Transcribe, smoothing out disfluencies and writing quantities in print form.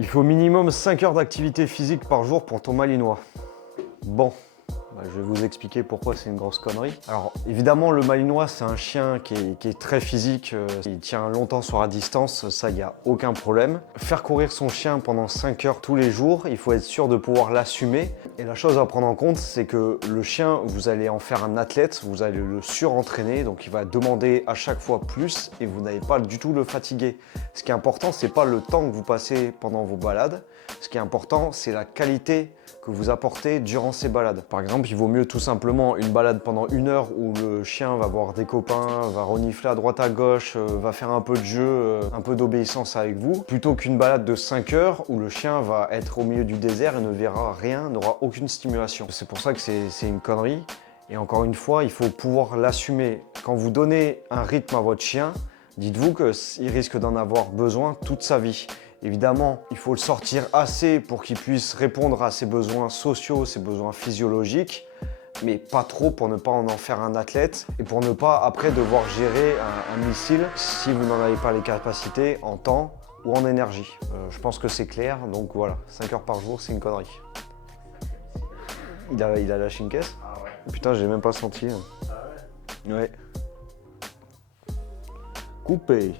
Il faut minimum 5 heures d'activité physique par jour pour ton malinois. Bon, je vais vous expliquer pourquoi c'est une grosse connerie. Alors évidemment, le malinois, c'est un chien qui est très physique, il tient longtemps sur la distance, ça, il n'y a aucun problème. Faire courir son chien pendant 5 heures tous les jours, il faut être sûr de pouvoir l'assumer. Et la chose à prendre en compte, c'est que le chien, vous allez en faire un athlète, vous allez le surentraîner, donc il va demander à chaque fois plus et vous n'allez pas du tout le fatiguer. Ce qui est important, c'est pas le temps que vous passez pendant vos balades, ce qui est important, c'est la qualité que vous apportez durant ces balades. Par exemple, il vaut mieux tout simplement une balade pendant 1 heure où le chien va voir des copains, va renifler à droite à gauche, va faire un peu de jeu, un peu d'obéissance avec vous, plutôt qu'une balade de 5 heures où le chien va être au milieu du désert et ne verra rien, n'aura aucune stimulation. C'est pour ça que c'est une connerie. Et encore une fois, il faut pouvoir l'assumer. Quand vous donnez un rythme à votre chien, dites-vous qu'il risque d'en avoir besoin toute sa vie. Évidemment, il faut le sortir assez pour qu'il puisse répondre à ses besoins sociaux, ses besoins physiologiques, mais pas trop pour ne pas en faire un athlète et pour ne pas après devoir gérer un missile si vous n'en avez pas les capacités en temps ou en énergie. Je pense que c'est clair, donc voilà, 5 heures par jour, c'est une connerie. Il a lâché une caisse? Ah ouais. Putain, j'ai même pas senti. Ah ouais. Ouais. Coupé.